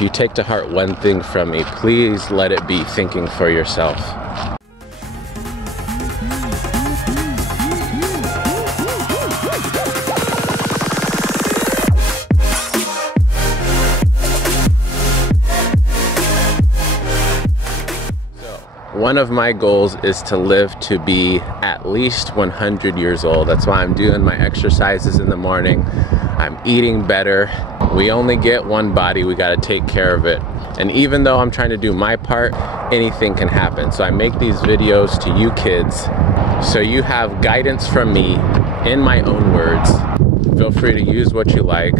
If you take to heart one thing from me, please let it be thinking for yourself. One of my goals is to live to be at least 100 years old. That's why I'm doing my exercises in the morning. I'm eating better. We only get one body, we gotta take care of it. And even though I'm trying to do my part, anything can happen. So I make these videos to you kids, so you have guidance from me in my own words. Feel free to use what you like,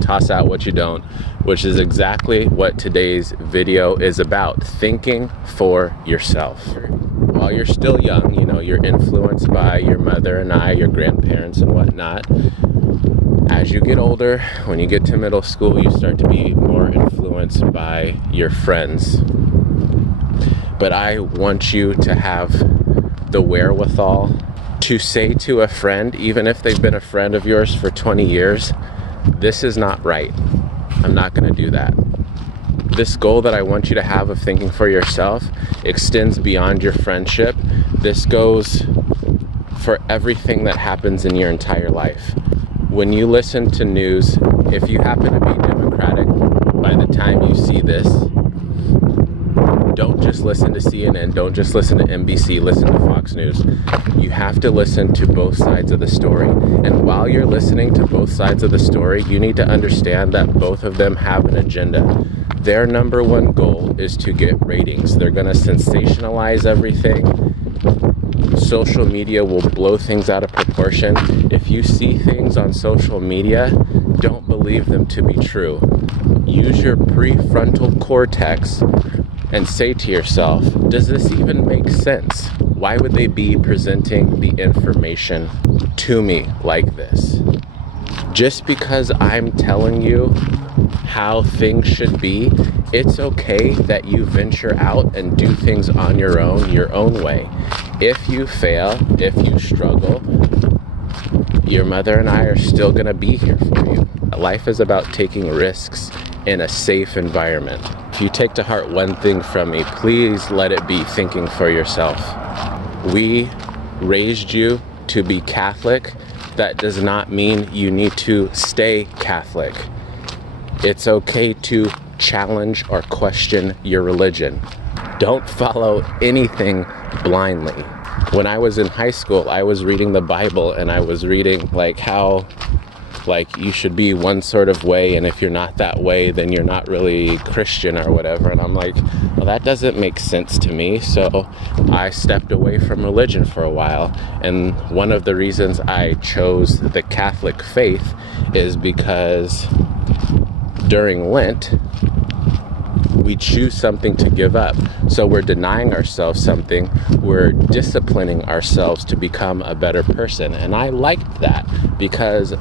toss out what you don't, which is exactly what today's video is about, thinking for yourself. While you're still young, you know, you're influenced by your mother and I, your grandparents and whatnot. As you get older, when you get to middle school, you start to be more influenced by your friends. But I want you to have the wherewithal to say to a friend, even if they've been a friend of yours for 20 years, this is not right. I'm not going to do that. This goal that I want you to have of thinking for yourself extends beyond your friendship. This goes for everything that happens in your entire life. When you listen to news, if you happen to be Democratic, by the time you see this, don't just listen to CNN, don't just listen to NBC, listen to Fox News. You have to listen to both sides of the story. And while you're listening to both sides of the story, you need to understand that both of them have an agenda. Their number one goal is to get ratings. They're gonna sensationalize everything. Social media will blow things out of proportion. If you see things on social media, don't believe them to be true. Use your prefrontal cortex and say to yourself, does this even make sense? Why would they be presenting the information to me like this? Just because I'm telling you how things should be, it's okay that you venture out and do things on your own way. If you fail, if you struggle, your mother and I are still gonna be here for you. Life is about taking risks in a safe environment. If you take to heart one thing from me, please let it be thinking for yourself. We raised you to be Catholic. That does not mean you need to stay Catholic. It's okay to challenge or question your religion. Don't follow anything blindly. When I was in high school, I was reading the Bible and I was reading how you should be one sort of way, and if you're not that way, then you're not really Christian or whatever. And I'm like, well, that doesn't make sense to me. So I stepped away from religion for a while. And one of the reasons I chose the Catholic faith is because during Lent, we choose something to give up. So we're denying ourselves something. We're disciplining ourselves to become a better person. And I liked that because,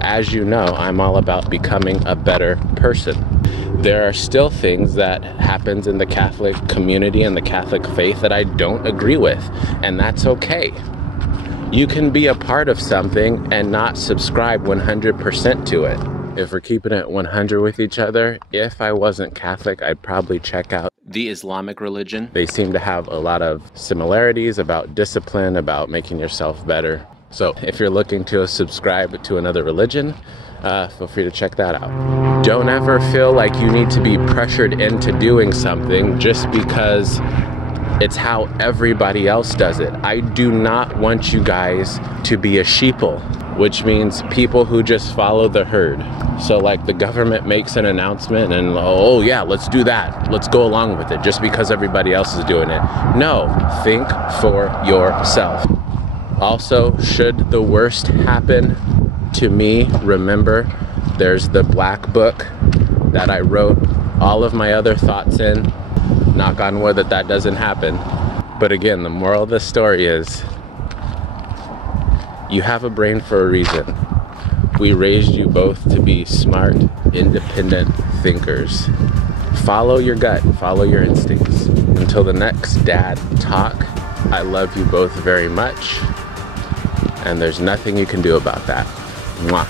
as you know, I'm all about becoming a better person. There are still things that happens in the Catholic community and the Catholic faith that I don't agree with, and that's okay. You can be a part of something and not subscribe 100% to it. If we're keeping it 100 with each other, if I wasn't Catholic, I'd probably check out the Islamic religion. They seem to have a lot of similarities about discipline, about making yourself better. So if you're looking to subscribe to another religion, feel free to check that out. Don't ever feel like you need to be pressured into doing something just because it's how everybody else does it. I do not want you guys to be a sheeple, which means people who just follow the herd. So like the government makes an announcement and, oh yeah, let's do that. Let's go along with it just because everybody else is doing it. No, think for yourself. Also, should the worst happen to me, remember there's the black book that I wrote all of my other thoughts in. Knock on wood that doesn't happen. But again, the moral of the story is you have a brain for a reason. We raised you both to be smart, independent thinkers. Follow your gut, follow your instincts. Until the next dad talk, I love you both very much. And there's nothing you can do about that. Mwah.